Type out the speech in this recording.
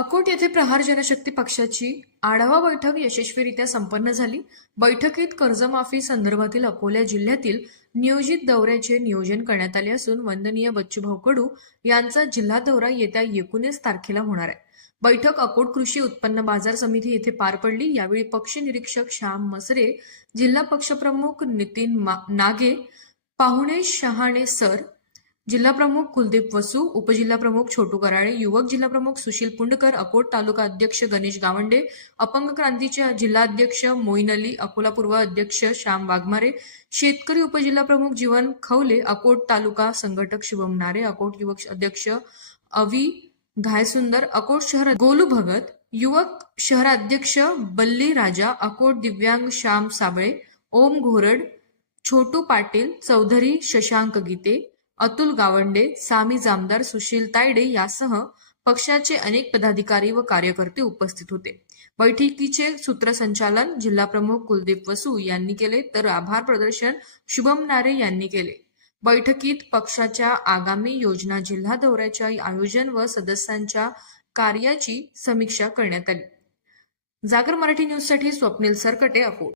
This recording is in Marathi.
अकोट येथे प्रहार जनशक्ती पक्षाची आढावा बैठक यशस्वीरित्या संपन्न झाली. बैठकीत कर्जमाफी संदर्भातील अकोला जिल्ह्यातील नियोजित दौऱ्याचे नियोजन करण्यात आले असून वंदनीय बच्चूभाऊ कडू यांचा जिल्हा दौरा येत्या एकोणीस तारखेला होणार आहे. बैठक अकोट कृषी उत्पन्न बाजार समिती येथे पार पडली. यावेळी पक्ष निरीक्षक श्याम मसरे जिल्हा पक्षप्रमुख नितीन मा- नागे पाहुणे शहाणे सर जिल्हाप्रमुख कुलदीप वसू उपजिल्हाप्रमुख छोटू कराळे युवक जिल्हाप्रमुख सुशील पुंडकर अकोट तालुका अध्यक्ष गणेश गावंडे अपंग क्रांतीचे जिल्हाध्यक्ष मोईन अली अकोला पूर्व अध्यक्ष श्याम वाघमारे शेतकरी उपजिल्हाप्रमुख जीवन खवले अकोट तालुका संघटक शिवम नारे अकोट युवक अध्यक्ष अवी घायसुंदर अकोट शहर गोलू भगत युवक शहराध्यक्ष बल्ली राजा अकोट दिव्यांग श्याम साबळे ओम घोरड छोटू पाटील चौधरी शशांक गीते अतुल गावंडे सामी जामदार सुशील तायडे यासह पक्षाचे अनेक पदाधिकारी व कार्यकर्ते उपस्थित होते. बैठकीचे सूत्रसंचालन जिल्हाप्रमुख कुलदीप वसू यांनी केले तर आभार प्रदर्शन शुभम नारे यांनी केले. बैठकीत पक्षाच्या आगामी योजना जिल्हा दौऱ्याच्या आयोजन व सदस्यांच्या कार्याची समीक्षा करण्यात आली. जागर मराठी न्यूजसाठी स्वप्नील सरकटे अकोट.